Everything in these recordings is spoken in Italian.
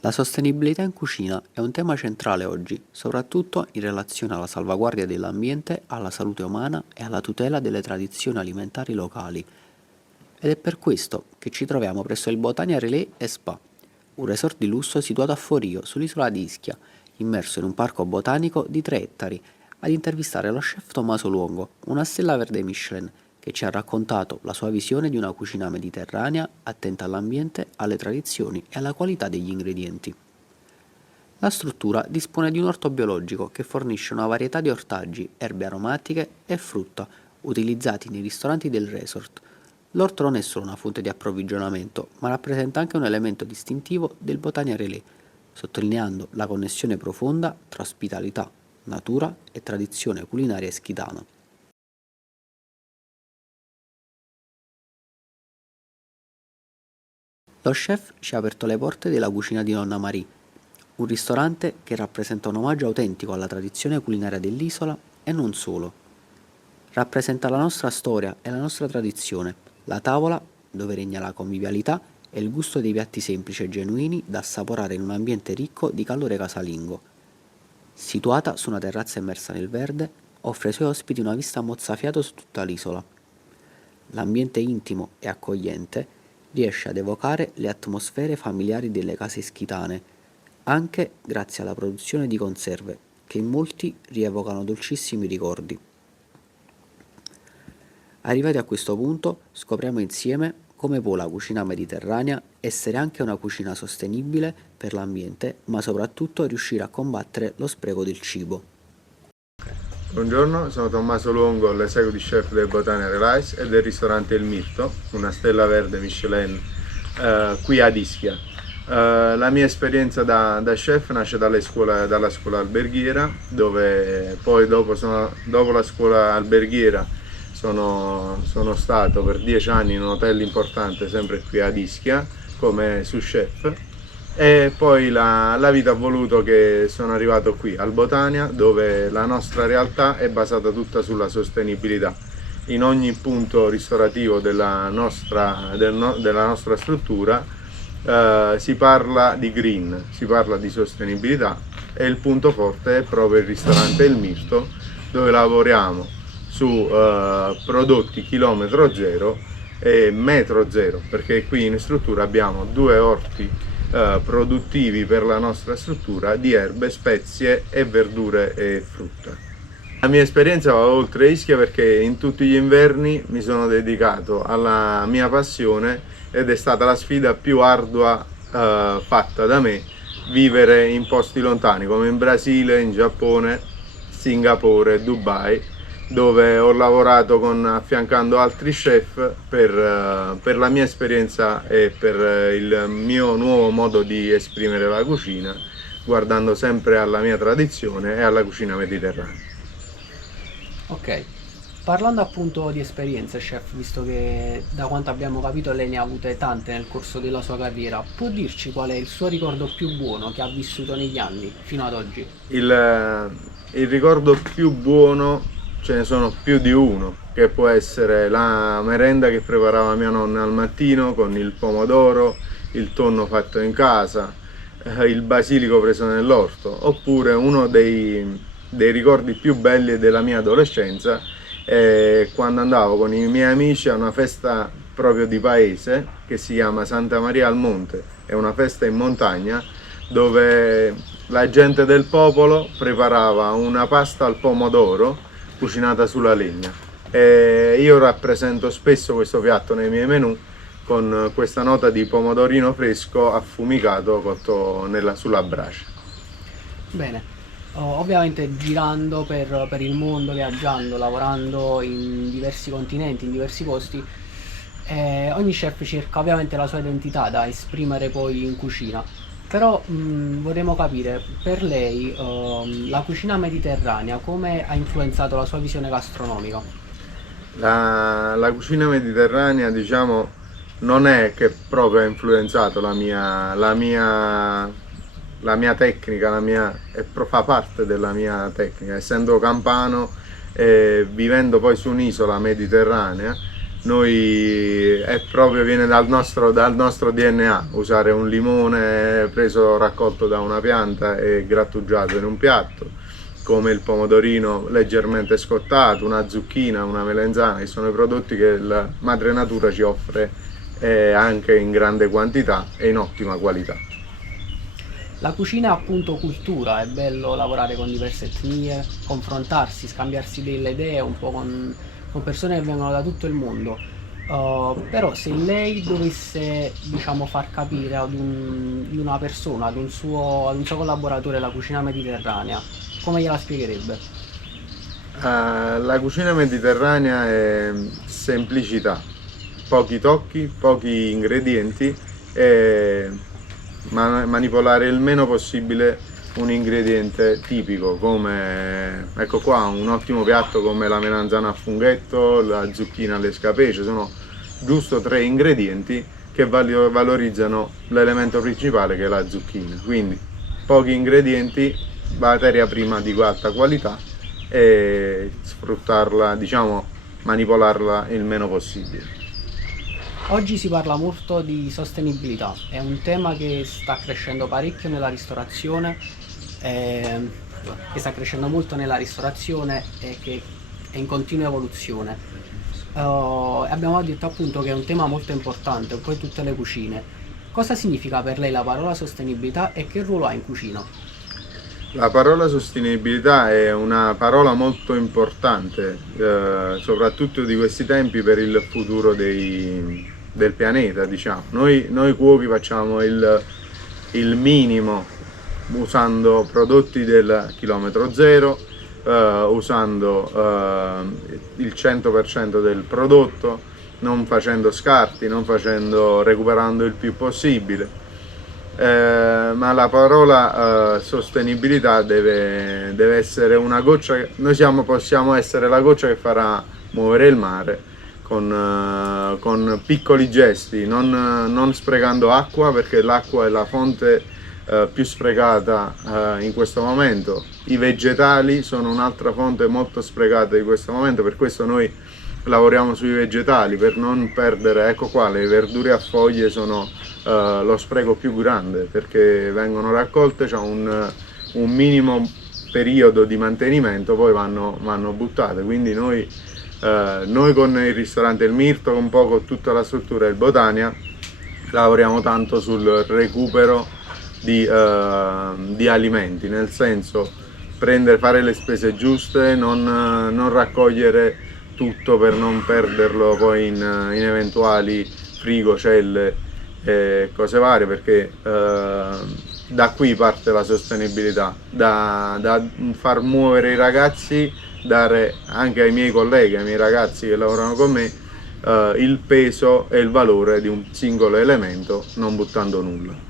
La sostenibilità in cucina è un tema centrale oggi, soprattutto in relazione alla salvaguardia dell'ambiente, alla salute umana e alla tutela delle tradizioni alimentari locali. Ed è per questo che ci troviamo presso il Botania Relais e Spa, un resort di lusso situato a Forio, sull'isola di Ischia, immerso in un parco botanico di 3 ettari, ad intervistare lo chef Tommaso Luongo, una stella verde Michelin, che ci ha raccontato la sua visione di una cucina mediterranea attenta all'ambiente, alle tradizioni e alla qualità degli ingredienti. La struttura dispone di un orto biologico che fornisce una varietà di ortaggi, erbe aromatiche e frutta utilizzati nei ristoranti del resort. L'orto non è solo una fonte di approvvigionamento, ma rappresenta anche un elemento distintivo del Botania Relais, sottolineando la connessione profonda tra ospitalità, natura e tradizione culinaria ischitana. Lo chef ci ha aperto le porte della cucina di Nonna Marie, un ristorante che rappresenta un omaggio autentico alla tradizione culinaria dell'isola e non solo. Rappresenta la nostra storia e la nostra tradizione, la tavola dove regna la convivialità e il gusto dei piatti semplici e genuini da assaporare in un ambiente ricco di calore casalingo. Situata su una terrazza immersa nel verde, offre ai suoi ospiti una vista a mozzafiato su tutta l'isola. L'ambiente intimo e accogliente riesce ad evocare le atmosfere familiari delle case ischitane, anche grazie alla produzione di conserve, che in molti rievocano dolcissimi ricordi. Arrivati a questo punto, scopriamo insieme come può la cucina mediterranea essere anche una cucina sostenibile per l'ambiente, ma soprattutto riuscire a combattere lo spreco del cibo. Buongiorno, sono Tommaso Luongo, l'executive chef del Botania Relais e del ristorante Il Mirto, una stella verde Michelin qui ad Ischia. La mia esperienza da chef nasce dalla scuola alberghiera, dove poi dopo la scuola alberghiera sono stato per 10 anni in un hotel importante sempre qui ad Ischia come sous chef. E poi la vita ha voluto che sono arrivato qui al Botania, dove la nostra realtà è basata tutta sulla sostenibilità. In ogni punto ristorativo della nostra struttura si parla di green, si parla di sostenibilità, e il punto forte è proprio il ristorante Il Mirto, dove lavoriamo su prodotti chilometro zero e metro zero, perché qui in struttura abbiamo 2 orti produttivi per la nostra struttura di erbe, spezie e verdure e frutta. La mia esperienza va oltre Ischia, perché in tutti gli inverni mi sono dedicato alla mia passione ed è stata la sfida più ardua fatta da me, vivere in posti lontani come in Brasile, in Giappone, Singapore, Dubai, dove ho lavorato affiancando altri chef per la mia esperienza e per il mio nuovo modo di esprimere la cucina, guardando sempre alla mia tradizione e alla cucina mediterranea. Ok, parlando appunto di esperienze, chef, visto che da quanto abbiamo capito lei ne ha avute tante nel corso della sua carriera, può dirci qual è il suo ricordo più buono che ha vissuto negli anni fino ad oggi? Il ricordo più buono, ce ne sono più di uno, che può essere la merenda che preparava mia nonna al mattino con il pomodoro, il tonno fatto in casa, il basilico preso nell'orto, oppure uno dei ricordi più belli della mia adolescenza è quando andavo con i miei amici a una festa proprio di paese che si chiama Santa Maria al Monte, è una festa in montagna dove la gente del popolo preparava una pasta al pomodoro cucinata sulla legna, e io rappresento spesso questo piatto nei miei menù con questa nota di pomodorino fresco affumicato cotto sulla brace. Bene, ovviamente girando per il mondo, viaggiando, lavorando in diversi continenti, in diversi posti, ogni chef cerca ovviamente la sua identità da esprimere poi in cucina. Però vorremmo capire, per lei la cucina mediterranea come ha influenzato la sua visione gastronomica? La cucina mediterranea, diciamo, non è che proprio ha influenzato la mia tecnica, fa parte della mia tecnica, essendo campano e vivendo poi su un'isola mediterranea. viene dal nostro DNA, usare un limone raccolto da una pianta e grattugiato in un piatto, come il pomodorino leggermente scottato, una zucchina, una melenzana, che sono i prodotti che la madre natura ci offre anche in grande quantità e in ottima qualità. La cucina è appunto cultura, è bello lavorare con diverse etnie, confrontarsi, scambiarsi delle idee un po' con persone che vengono da tutto il mondo. Però se lei dovesse, diciamo, far capire di una persona, ad un suo collaboratore la cucina mediterranea, come gliela spiegherebbe? La cucina mediterranea è semplicità, pochi tocchi, pochi ingredienti e manipolare il meno possibile un ingrediente tipico, come ecco qua un ottimo piatto come la melanzana a funghetto, la zucchina alle scapece, sono giusto 3 ingredienti che valorizzano l'elemento principale che è la zucchina, quindi pochi ingredienti, materia prima di alta qualità e sfruttarla, diciamo, manipolarla il meno possibile. Oggi si parla molto di sostenibilità, è un tema che sta crescendo parecchio nella ristorazione, che sta crescendo molto nella ristorazione e che è in continua evoluzione. Abbiamo detto appunto che è un tema molto importante, un po' in tutte le cucine. Cosa significa per lei la parola sostenibilità e che ruolo ha in cucina? La parola sostenibilità è una parola molto importante, soprattutto di questi tempi per il futuro del pianeta, diciamo. Noi cuochi facciamo il minimo usando prodotti del chilometro zero, usando il 100% del prodotto, non facendo scarti, recuperando il più possibile. Ma la parola sostenibilità deve essere una goccia, possiamo essere la goccia che farà muovere il mare con piccoli gesti, non sprecando acqua, perché l'acqua è la fonte più sprecata in questo momento. I vegetali sono un'altra fonte molto sprecata in questo momento, per questo noi lavoriamo sui vegetali per non perdere. Ecco qua, le verdure a foglie sono lo spreco più grande, perché vengono raccolte, c'è un minimo periodo di mantenimento, poi vanno buttate. Quindi noi con il ristorante Il Mirto, un po' con tutta la struttura del Botania, lavoriamo tanto sul recupero di alimenti, nel senso fare le spese giuste, non raccogliere tutto per non perderlo poi in eventuali frigo, celle e cose varie, perché da qui parte la sostenibilità, da far muovere i ragazzi, dare anche ai miei colleghi, ai miei ragazzi che lavorano con me, il peso e il valore di un singolo elemento, non buttando nulla.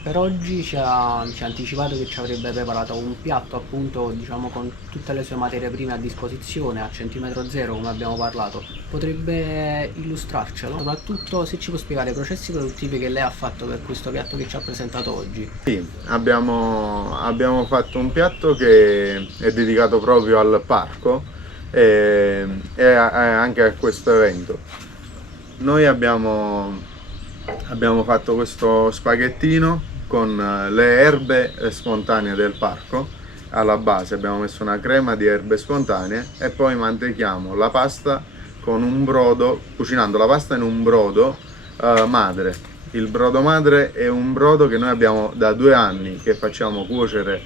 Per oggi ci ha anticipato che ci avrebbe preparato un piatto, appunto, diciamo, con tutte le sue materie prime a disposizione a centimetro zero, come abbiamo parlato. Potrebbe illustrarcelo, soprattutto se ci può spiegare i processi produttivi che lei ha fatto per questo piatto che ci ha presentato oggi. Sì, abbiamo fatto un piatto che è dedicato proprio al parco e anche a questo evento. Noi abbiamo fatto questo spaghettino con le erbe spontanee del parco. Alla base abbiamo messo una crema di erbe spontanee e poi mantechiamo la pasta con un brodo, cucinando la pasta in un brodo madre. Il brodo madre è un brodo che noi abbiamo da 2 anni, che facciamo cuocere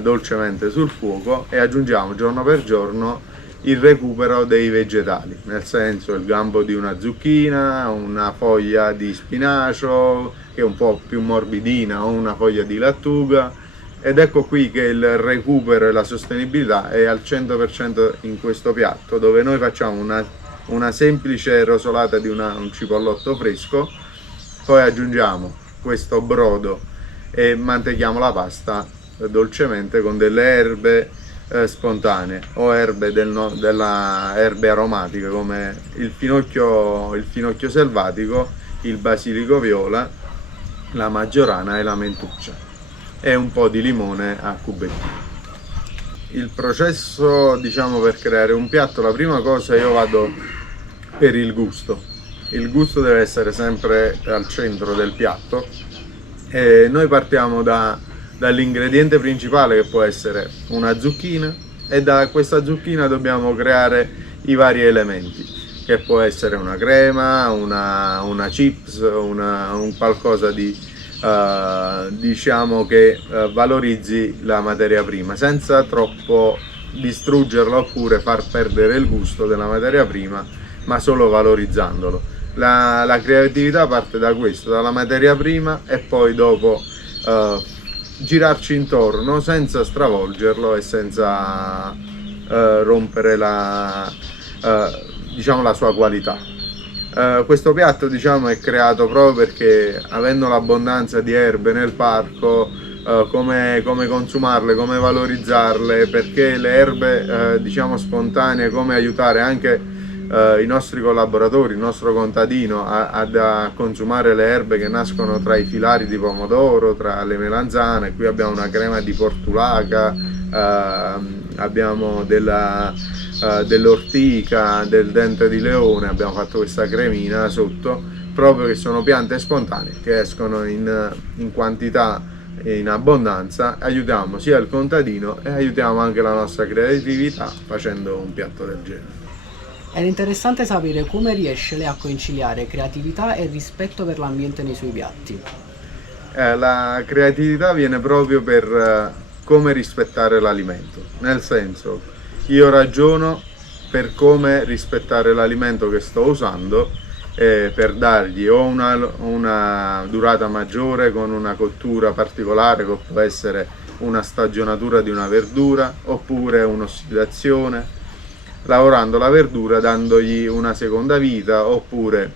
dolcemente sul fuoco, e aggiungiamo giorno per giorno il recupero dei vegetali, nel senso il gambo di una zucchina, una foglia di spinacio che è un po' più morbidina, o una foglia di lattuga, ed ecco qui che il recupero e la sostenibilità è al 100% in questo piatto, dove noi facciamo una semplice rosolata di un cipollotto fresco, poi aggiungiamo questo brodo e mantechiamo la pasta dolcemente con delle erbe spontanee o erbe erbe aromatiche come il finocchio selvatico, il basilico viola, la maggiorana e la mentuccia, e un po' di limone a cubettini. il processo, diciamo, per creare un piatto, la prima cosa io vado per il gusto. Il gusto deve essere sempre al centro del piatto e noi partiamo dall'ingrediente principale, che può essere una zucchina, e da questa zucchina dobbiamo creare i vari elementi, che può essere una crema, una chips, un qualcosa di diciamo che valorizzi la materia prima senza troppo distruggerla oppure far perdere il gusto della materia prima, ma solo valorizzandolo. La creatività parte da questo, dalla materia prima, e poi dopo girarci intorno senza stravolgerlo e senza rompere diciamo, la sua qualità. Questo piatto, diciamo, è creato proprio perché, avendo l'abbondanza di erbe nel parco, come consumarle, come valorizzarle, perché le erbe diciamo spontanee, come aiutare anche i nostri collaboratori, il nostro contadino a consumare le erbe che nascono tra i filari di pomodoro, tra le melanzane. Qui abbiamo una crema di portulaca, abbiamo dell'ortica, del dente di leone, abbiamo fatto questa cremina sotto, proprio che sono piante spontanee che escono in quantità e in abbondanza. Aiutiamo sia il contadino e aiutiamo anche la nostra creatività facendo un piatto del genere. È interessante sapere come riesce lei a conciliare creatività e rispetto per l'ambiente nei suoi piatti. La creatività viene proprio per come rispettare l'alimento, nel senso, io ragiono per come rispettare l'alimento che sto usando, per dargli o una durata maggiore con una cottura particolare, che può essere una stagionatura di una verdura oppure un'ossidazione, lavorando la verdura dandogli una seconda vita, oppure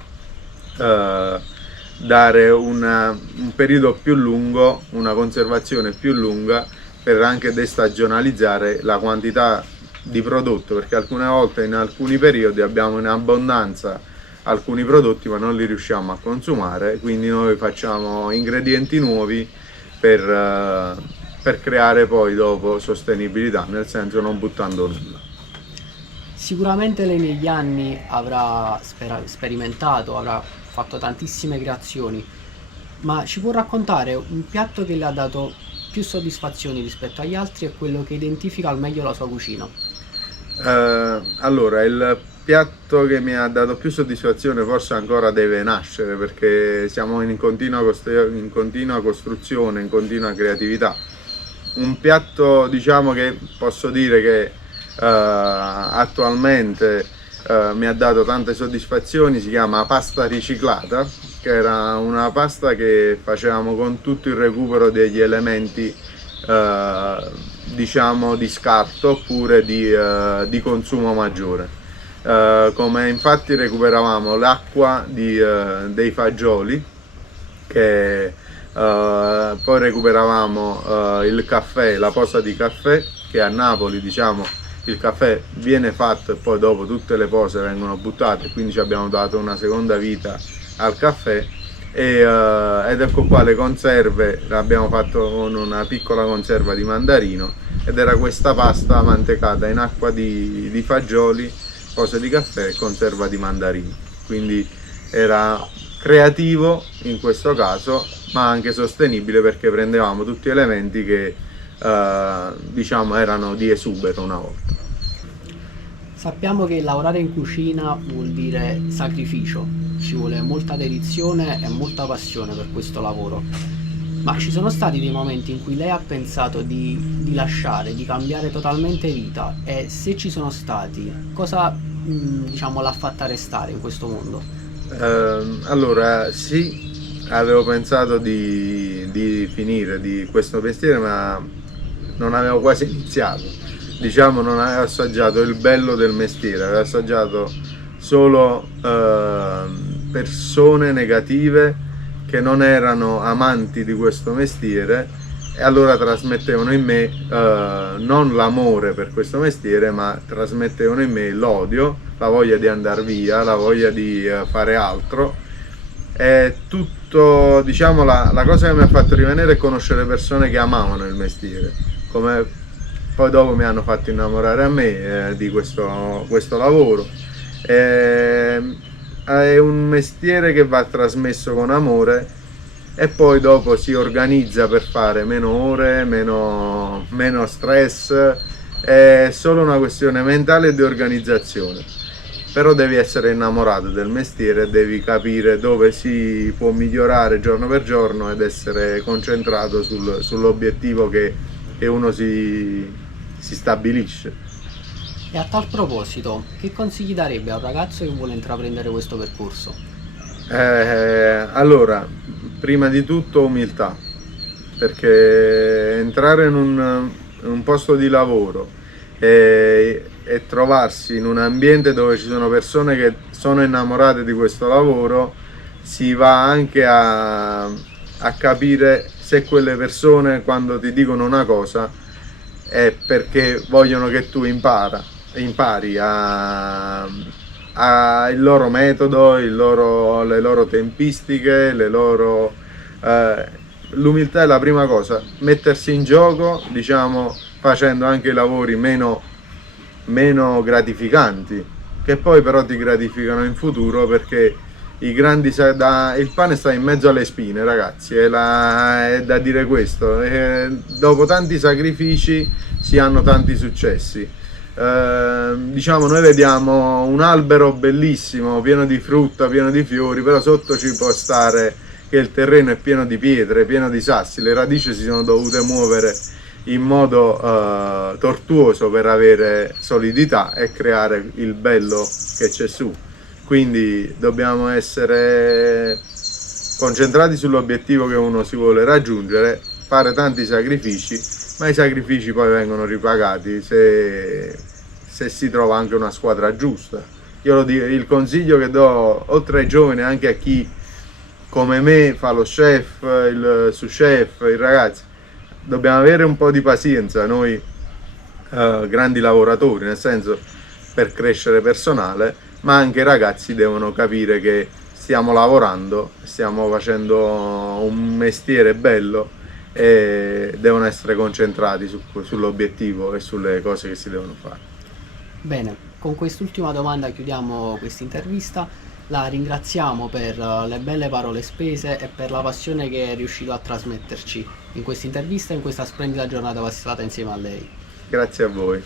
dare un periodo più lungo, una conservazione più lunga, per anche destagionalizzare la quantità di prodotto, perché alcune volte in alcuni periodi abbiamo in abbondanza alcuni prodotti ma non li riusciamo a consumare, quindi noi facciamo ingredienti nuovi per creare poi dopo sostenibilità, nel senso non buttando nulla. Sicuramente lei negli anni avrà sperimentato, avrà fatto tantissime creazioni, ma ci può raccontare un piatto che le ha dato più soddisfazioni rispetto agli altri e quello che identifica al meglio la sua cucina? Allora, il piatto che mi ha dato più soddisfazione forse ancora deve nascere, perché siamo in continua costruzione, in continua creatività. Un piatto, diciamo, che posso dire che attualmente mi ha dato tante soddisfazioni, si chiama pasta riciclata, che era una pasta che facevamo con tutto il recupero degli elementi diciamo di scarto oppure di consumo maggiore. Come infatti recuperavamo l'acqua dei fagioli, che poi recuperavamo il caffè, la posa di caffè, che a Napoli, diciamo, il caffè viene fatto e poi dopo tutte le pose vengono buttate, quindi ci abbiamo dato una seconda vita al caffè. Ed ecco qua le conserve, l'abbiamo fatto con una piccola conserva di mandarino, ed era questa pasta mantecata in acqua di fagioli, pose di caffè e conserva di mandarino. Quindi era creativo in questo caso, ma anche sostenibile, perché prendevamo tutti elementi che diciamo erano di esubero una volta. Sappiamo che lavorare in cucina vuol dire sacrificio, ci vuole molta dedizione e molta passione per questo lavoro, ma ci sono stati dei momenti in cui lei ha pensato di lasciare, di cambiare totalmente vita, e se ci sono stati, cosa diciamo l'ha fatta restare in questo mondo? Allora sì, avevo pensato di finire di questo mestiere, ma non avevo quasi iniziato. Diciamo, non avevo assaggiato il bello del mestiere, avevo assaggiato solo persone negative che non erano amanti di questo mestiere, e allora trasmettevano in me non l'amore per questo mestiere, ma trasmettevano in me l'odio, la voglia di andare via, la voglia di fare altro. E tutto, diciamo, la cosa che mi ha fatto rimanere è conoscere persone che amavano il mestiere, come poi dopo mi hanno fatto innamorare a me di questo lavoro. È un mestiere che va trasmesso con amore e poi dopo si organizza per fare meno ore, meno stress, è solo una questione mentale e di organizzazione. Però devi essere innamorato del mestiere, devi capire dove si può migliorare giorno per giorno ed essere concentrato sull'obiettivo che uno si stabilisce. E a tal proposito, che consigli darebbe a un ragazzo che vuole intraprendere questo percorso? Allora, prima di tutto umiltà, perché entrare in un posto di lavoro e trovarsi in un ambiente dove ci sono persone che sono innamorate di questo lavoro, si va anche a capire se quelle persone, quando ti dicono una cosa, è perché vogliono che tu impari il loro metodo, le loro tempistiche, l'umiltà è la prima cosa, mettersi in gioco, diciamo, facendo anche i lavori meno gratificanti, che poi però ti gratificano in futuro, perché il pane sta in mezzo alle spine, ragazzi, è da dire questo. Dopo tanti sacrifici si hanno tanti successi. Diciamo, noi vediamo un albero bellissimo, pieno di frutta, pieno di fiori, però sotto ci può stare che il terreno è pieno di pietre, pieno di sassi, le radici si sono dovute muovere in modo tortuoso per avere solidità e creare il bello che c'è su. Quindi dobbiamo essere concentrati sull'obiettivo che uno si vuole raggiungere, fare tanti sacrifici, ma i sacrifici poi vengono ripagati se si trova anche una squadra giusta. Io lo dico, il consiglio che do, oltre ai giovani, anche a chi come me fa lo chef, il sous-chef, i ragazzi, dobbiamo avere un po' di pazienza noi grandi lavoratori, nel senso, per crescere personale, ma anche i ragazzi devono capire che stiamo lavorando, stiamo facendo un mestiere bello e devono essere concentrati sull'obiettivo e sulle cose che si devono fare. Bene, con quest'ultima domanda chiudiamo questa intervista. La ringraziamo per le belle parole spese e per la passione che è riuscito a trasmetterci in questa intervista e in questa splendida giornata passata insieme a lei. Grazie a voi.